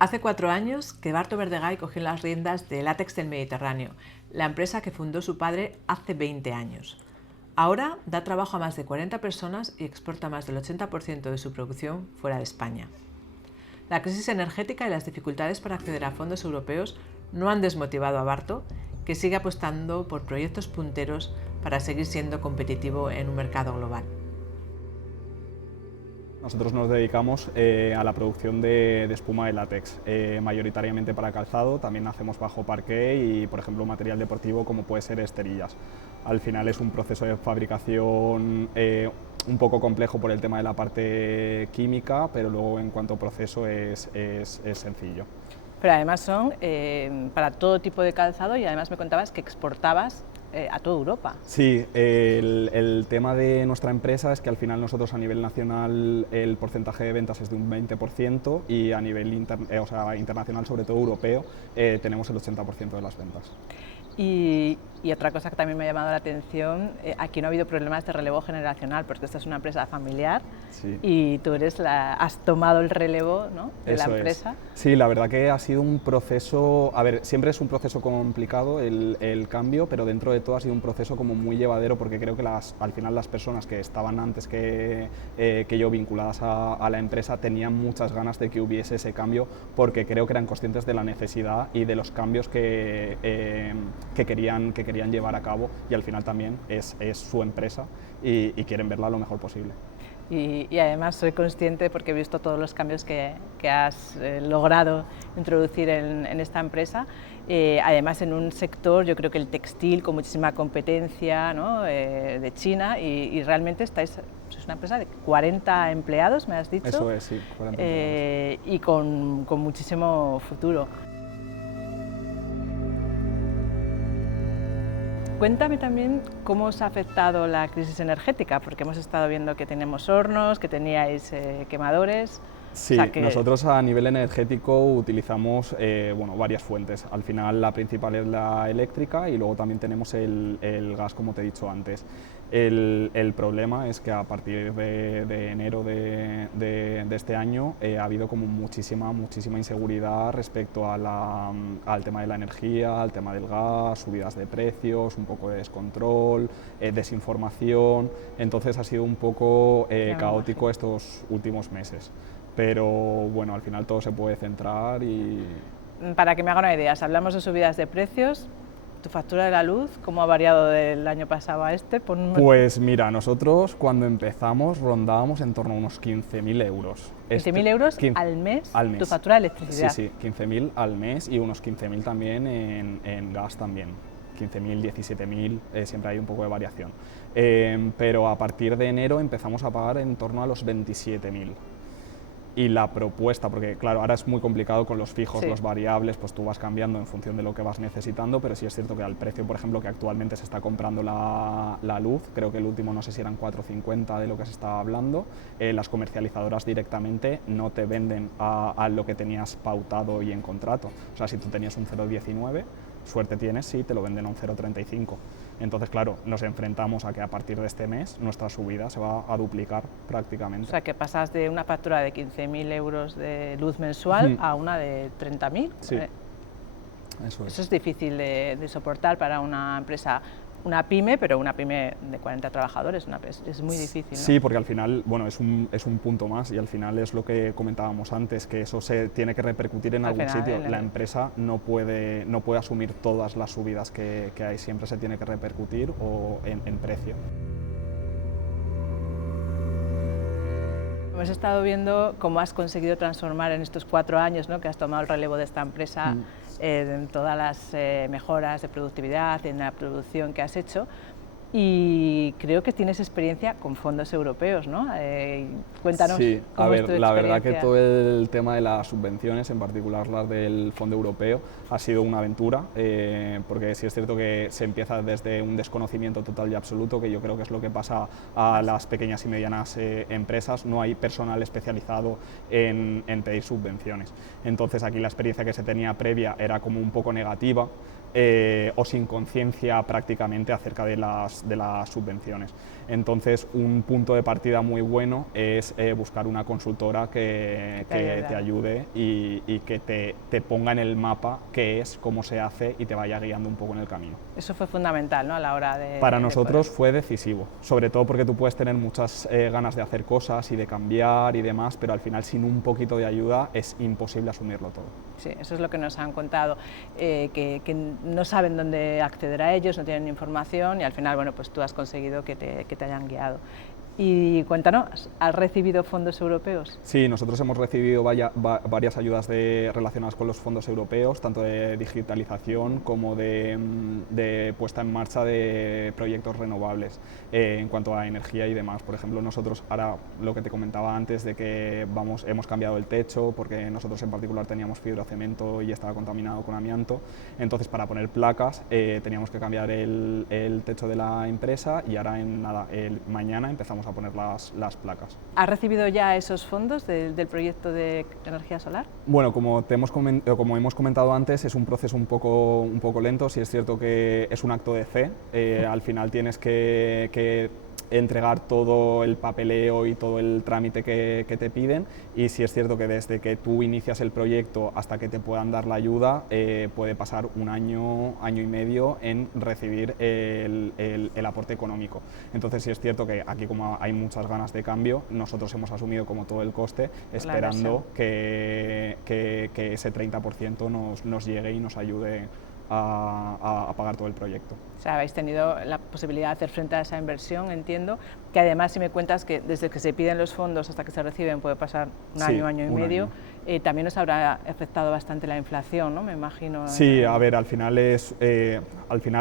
Hace 4 años que Barto Verdegay cogió las riendas de Látex del Mediterráneo, la empresa que fundó su padre hace 20 años. Ahora da trabajo a más de 40 personas y exporta más del 80% de su producción fuera de España. La crisis energética y las dificultades para acceder a fondos europeos no han desmotivado a Barto, que sigue apostando por proyectos punteros para seguir siendo competitivo en un mercado global. Nosotros nos dedicamos a la producción de espuma de látex, mayoritariamente para calzado, también hacemos bajo parqué y, por ejemplo, material deportivo como puede ser esterillas. Al final es un proceso de fabricación un poco complejo por el tema de la parte química, pero luego en cuanto a proceso es sencillo. Pero además son para todo tipo de calzado y además me contabas que exportabas a toda Europa. Sí, el tema de nuestra empresa es que al final nosotros a nivel nacional el porcentaje de ventas es de un 20% y a nivel internacional, sobre todo europeo, tenemos el 80% de las ventas. Y otra cosa que también me ha llamado la atención, aquí no ha habido problemas de relevo generacional, porque esta es una empresa familiar, sí, y tú has tomado el relevo, ¿no?, de la empresa. Sí, la verdad que ha sido un proceso, a ver, siempre es un proceso complicado el cambio, pero dentro de todo ha sido un proceso como muy llevadero, porque creo que al final las personas que estaban antes que yo vinculadas a la empresa tenían muchas ganas de que hubiese ese cambio, porque creo que eran conscientes de la necesidad y de los cambios que querían llevar a cabo, y al final también es su empresa y quieren verla lo mejor posible. Y además soy consciente, porque he visto todos los cambios que has logrado introducir en esta empresa, además en un sector, yo creo que el textil, con muchísima competencia, ¿no?, de China, y realmente es una empresa de 40 empleados, me has dicho. Eso es, sí, 40 empleados. Y con muchísimo futuro. Cuéntame también cómo os ha afectado la crisis energética, porque hemos estado viendo que tenemos hornos, que teníais quemadores. Sí, nosotros a nivel energético utilizamos varias fuentes. Al final la principal es la eléctrica y luego también tenemos el gas, como te he dicho antes. El problema es que a partir de enero de este año ha habido como muchísima inseguridad respecto al tema de la energía, al tema del gas, subidas de precios, un poco de descontrol, desinformación. Entonces ha sido un poco caótico estos últimos meses. Pero bueno, al final todo se puede centrar y... Para que me haga una idea, si hablamos de subidas de precios, ¿tu factura de la luz cómo ha variado del año pasado a este? Pues mira, nosotros cuando empezamos rondábamos en torno a unos 15.000 euros. ¿15.000 euros al mes? Tu factura de electricidad. Sí, 15.000 al mes y unos 15.000 también en gas también. 15.000, 17.000, siempre hay un poco de variación. Pero a partir de enero empezamos a pagar en torno a los 27.000. Y la propuesta, porque claro, ahora es muy complicado con los fijos, sí, los variables, pues tú vas cambiando en función de lo que vas necesitando, pero sí es cierto que al precio, por ejemplo, que actualmente se está comprando la luz, creo que el último no sé si eran 4,50 de lo que se estaba hablando, las comercializadoras directamente no te venden a lo que tenías pautado y en contrato. O sea, si tú tenías un 0,19, suerte tienes si te lo venden a un 0,35. Entonces, claro, nos enfrentamos a que a partir de este mes nuestra subida se va a duplicar prácticamente. O sea, que pasas de una factura de 15.000 euros de luz mensual a una de 30.000. Sí, eso es difícil de soportar para una empresa, una pyme, pero una pyme de 40 trabajadores, es muy difícil, ¿no? Sí, porque al final, bueno, es un punto más y al final es lo que comentábamos antes, que eso se tiene que repercutir en algún sitio. La empresa no puede asumir todas las subidas que hay, siempre se tiene que repercutir en precio. Hemos estado viendo cómo has conseguido transformar en estos 4 años, ¿no?, que has tomado el relevo de esta empresa, en todas las mejoras de productividad, en la producción que has hecho, y creo que tienes experiencia con fondos europeos, ¿no? Cuéntanos. Sí, a ver, la verdad que todo el tema de las subvenciones, en particular las del Fondo Europeo, ha sido una aventura, porque sí es cierto que se empieza desde un desconocimiento total y absoluto, que yo creo que es lo que pasa a las pequeñas y medianas empresas. No hay personal especializado en pedir subvenciones. Entonces aquí la experiencia que se tenía previa era como un poco negativa, o sin conciencia prácticamente acerca de las subvenciones. Entonces, un punto de partida muy bueno es buscar una consultora que te ayude y que te ponga en el mapa qué es, cómo se hace y te vaya guiando un poco en el camino. Eso fue fundamental, ¿no?, a la hora de... Para nosotros fue decisivo, sobre todo porque tú puedes tener muchas ganas de hacer cosas y de cambiar y demás, pero al final sin un poquito de ayuda es imposible asumirlo todo. Sí, eso es lo que nos han contado, que no saben dónde acceder a ellos, no tienen información y al final, bueno, pues tú has conseguido que te hayan guiado. Y cuéntanos, ¿has recibido fondos europeos? Sí, nosotros hemos recibido varias ayudas relacionadas con los fondos europeos, tanto de digitalización como de puesta en marcha de proyectos renovables en cuanto a energía y demás. Por ejemplo, nosotros ahora, lo que te comentaba antes, de que hemos cambiado el techo, porque nosotros en particular teníamos fibrocemento y estaba contaminado con amianto, entonces para poner placas teníamos que cambiar el techo de la empresa y ahora mañana empezamos a poner las placas. ¿Has recibido ya esos fondos del proyecto de energía solar? Bueno, como hemos comentado antes, es un proceso un poco lento. Sí es cierto que es un acto de fe, al final tienes que entregar todo el papeleo y todo el trámite que te piden, y sí es cierto que desde que tú inicias el proyecto hasta que te puedan dar la ayuda puede pasar un año y medio en recibir el aporte económico. Entonces sí es cierto que aquí, como hay muchas ganas de cambio, nosotros hemos asumido como todo el coste, esperando que ese 30% nos llegue y nos ayude a pagar todo el proyecto. O sea, habéis tenido la posibilidad de hacer frente a esa inversión, entiendo, que además, si me cuentas que desde que se piden los fondos hasta que se reciben puede pasar un año y medio, también os habrá afectado bastante la inflación, ¿no?, me imagino. Sí, a ver, al final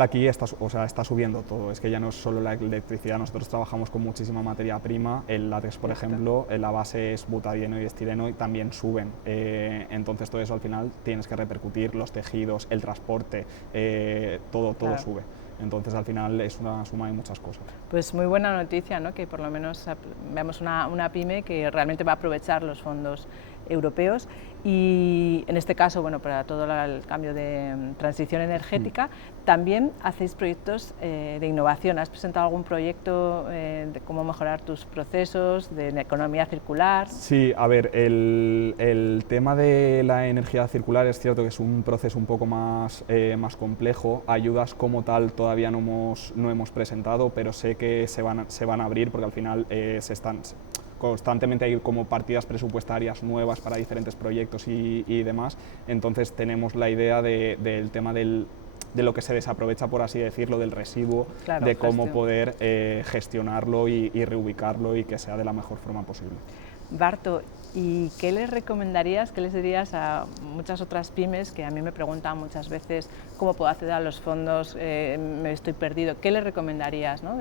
aquí está subiendo todo, es que ya no es solo la electricidad, nosotros trabajamos con muchísima materia prima, el látex, por ejemplo, la base es butadieno y estireno y también suben, entonces todo eso al final tienes que repercutir, los tejidos, el transporte, todo claro. Sube. Entonces al final es una suma de muchas cosas. Pues muy buena noticia, ¿no?, que por lo menos veamos una pyme que realmente va a aprovechar los fondos europeos y en este caso, bueno, para todo el cambio de transición energética, también hacéis proyectos de innovación. ¿Has presentado algún proyecto de cómo mejorar tus procesos, de economía circular? Sí, a ver, el tema de la energía circular es cierto que es un proceso un poco más complejo. Ayudas como tal todavía no hemos presentado, pero sé que se van a abrir porque al final constantemente hay como partidas presupuestarias nuevas para diferentes proyectos y demás, entonces tenemos la idea del tema de lo que se desaprovecha, por así decirlo, del residuo, claro, de cómo poder gestionarlo y reubicarlo y que sea de la mejor forma posible. Barto, ¿y qué les recomendarías, qué les dirías a muchas otras pymes que a mí me preguntan muchas veces cómo puedo acceder a los fondos, me estoy perdido? ¿Qué les recomendarías, ¿no?,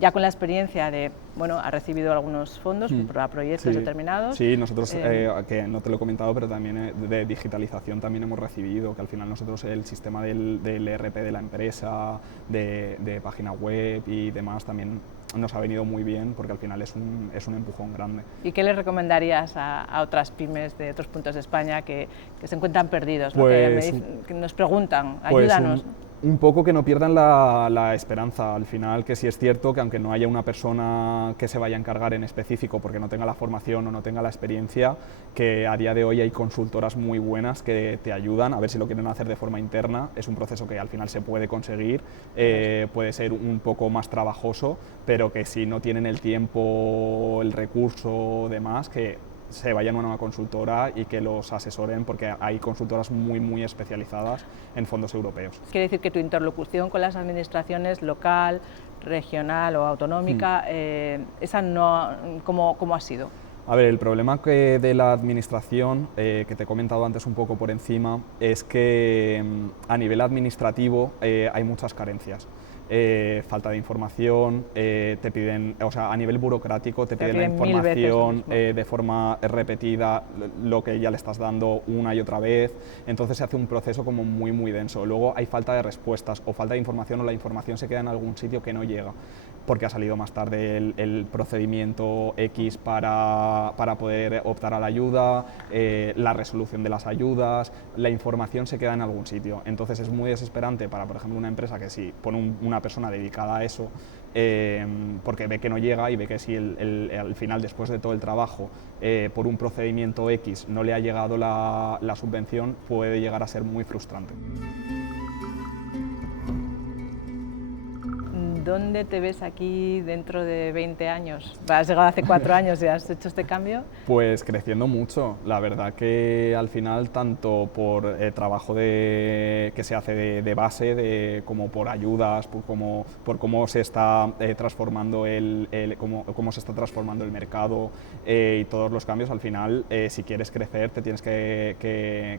ya con la experiencia de, bueno, ha recibido algunos fondos para proyectos determinados? Sí, nosotros, que no te lo he comentado, pero también de digitalización también hemos recibido, que al final nosotros el sistema del ERP de la empresa, de página web y demás también nos ha venido muy bien porque al final es un empujón grande. ¿Y qué les recomendarías a otras pymes de otros puntos de España que se encuentran perdidos, ¿no?, que nos preguntan, ayúdanos? Un poco que no pierdan la esperanza al final, que sí es cierto que aunque no haya una persona que se vaya a encargar en específico porque no tenga la formación o no tenga la experiencia, que a día de hoy hay consultoras muy buenas que te ayudan a ver si lo quieren hacer de forma interna. Es un proceso que al final se puede conseguir, puede ser un poco más trabajoso, pero que si no tienen el tiempo, el recurso o demás, que se vayan a una consultora y que los asesoren, porque hay consultoras muy especializadas en fondos europeos. Quiere decir que tu interlocución con las administraciones local, regional o autonómica, esa no, ¿cómo ha sido? A ver, el problema de la administración, que te he comentado antes un poco por encima, es que a nivel administrativo hay muchas carencias. Falta de información, te piden, o sea, a nivel burocrático te piden la información de forma repetida, lo que ya le estás dando una y otra vez, entonces se hace un proceso como muy denso. Luego hay falta de respuestas o falta de información, o la información se queda en algún sitio que no llega. porque ha salido más tarde el procedimiento X para poder optar a la ayuda, la resolución de las ayudas, la información se queda en algún sitio. Entonces es muy desesperante para, por ejemplo, una empresa que si pone una persona dedicada a eso, porque ve que no llega y ve que si al final, después de todo el trabajo, por un procedimiento X no le ha llegado la subvención, puede llegar a ser muy frustrante. ¿Dónde te ves aquí dentro de 20 años? Has llegado hace 4 años y has hecho este cambio. Pues creciendo mucho. La verdad que al final, tanto por el trabajo que se hace de base, como por ayudas, por cómo se está transformando cómo se está transformando el mercado y todos los cambios, al final, si quieres crecer, te tienes que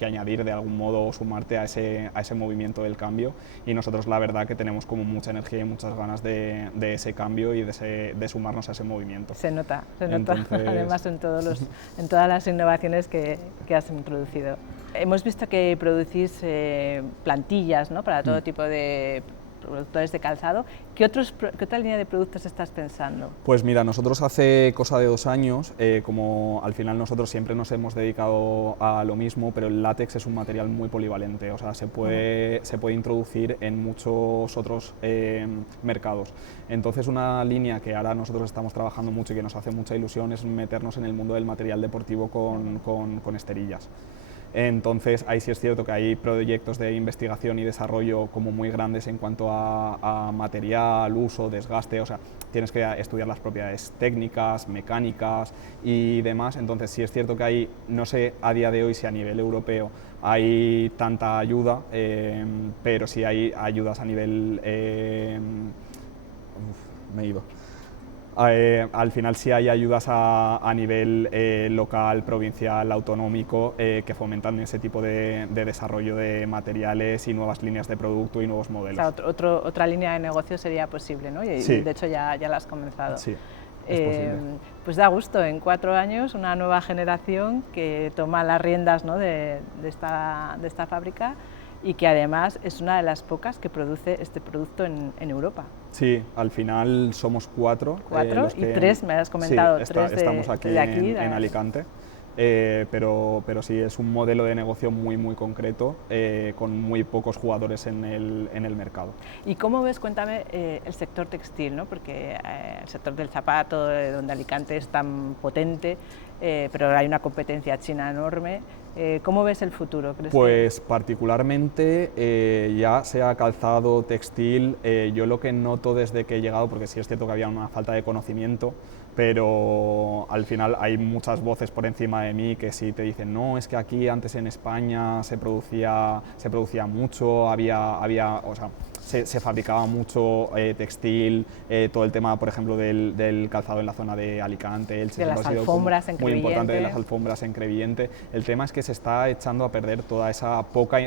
añadir de algún modo o sumarte a ese movimiento del cambio, y nosotros la verdad que tenemos como mucha energía y muchas ganas de ese cambio y de sumarnos a ese movimiento. Se nota, Entonces, además en todas las innovaciones que has introducido. Hemos visto que producís plantillas, ¿no?, para todo tipo de productores de calzado. ¿Qué otra línea de productos estás pensando? Pues mira, nosotros hace cosa de 2 años, como al final nosotros siempre nos hemos dedicado a lo mismo, pero el látex es un material muy polivalente, o sea, se puede introducir en muchos otros mercados. Entonces, una línea que ahora nosotros estamos trabajando mucho y que nos hace mucha ilusión es meternos en el mundo del material deportivo con esterillas. Entonces, ahí sí es cierto que hay proyectos de investigación y desarrollo como muy grandes en cuanto a material, uso, desgaste, o sea, tienes que estudiar las propiedades técnicas, mecánicas y demás. Entonces, sí es cierto que hay, no sé a día de hoy si a nivel europeo hay tanta ayuda, pero sí hay ayudas a nivel... me he ido. Al final sí hay ayudas a nivel local, provincial, autonómico, que fomentan ese tipo de desarrollo de materiales y nuevas líneas de producto y nuevos modelos. O sea, otra línea de negocio sería posible, ¿no? Y sí. De hecho ya la has comenzado. Sí, es posible. Pues da gusto, en 4 años una nueva generación que toma las riendas, ¿no?, de esta fábrica, y que además es una de las pocas que produce este producto en Europa. Sí, al final somos 4. 4 y 3, me has comentado. Sí, 3 estamos aquí, en Alicante, pero sí, es un modelo de negocio muy concreto, con muy pocos jugadores en el mercado. ¿Y cómo ves, cuéntame, el sector textil, ¿no?, porque el sector del zapato, donde Alicante es tan potente, pero hay una competencia china enorme? ¿Cómo ves el futuro? Pues particularmente, ya sea calzado, textil, yo lo que noto desde que he llegado, porque sí es cierto que había una falta de conocimiento, pero al final hay muchas voces por encima de mí que sí te dicen, no, es que aquí antes en España se producía mucho, o sea, se fabricaba mucho textil, todo el tema, por ejemplo, del calzado en la zona de Alicante, de las alfombras en Crevillente. Muy importante, de las alfombras en Crevillente. El tema es que se está echando a perder toda esa poca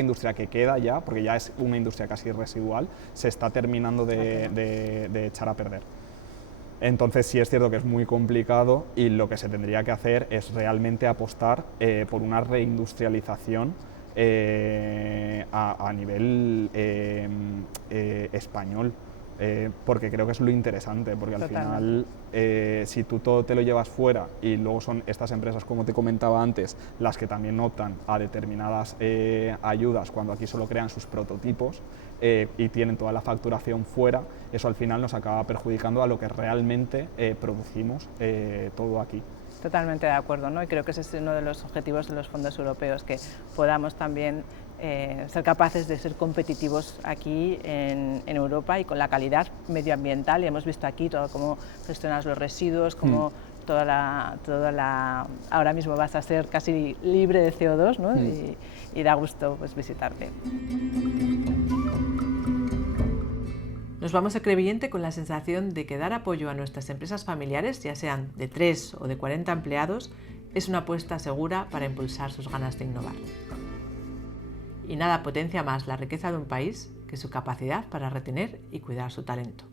industria que queda ya, porque ya es una industria casi residual, se está terminando de echar a perder. Entonces sí es cierto que es muy complicado, y lo que se tendría que hacer es realmente apostar por una reindustrialización a nivel español, porque creo que es lo interesante, porque al final, si tú todo te lo llevas fuera y luego son estas empresas, como te comentaba antes, las que también optan a determinadas ayudas cuando aquí solo crean sus prototipos y tienen toda la facturación fuera, eso al final nos acaba perjudicando a lo que realmente producimos todo aquí. Totalmente de acuerdo, ¿no? Y creo que ese es uno de los objetivos de los fondos europeos, que podamos también ser capaces de ser competitivos aquí en Europa y con la calidad medioambiental. Y hemos visto aquí todo cómo gestionas los residuos, cómo ahora mismo vas a ser casi libre de CO2, ¿no? Y da gusto, pues, visitarte. Nos vamos a Crevillente con la sensación de que dar apoyo a nuestras empresas familiares, ya sean de 3 o de 40 empleados, es una apuesta segura para impulsar sus ganas de innovar. Y nada potencia más la riqueza de un país que su capacidad para retener y cuidar su talento.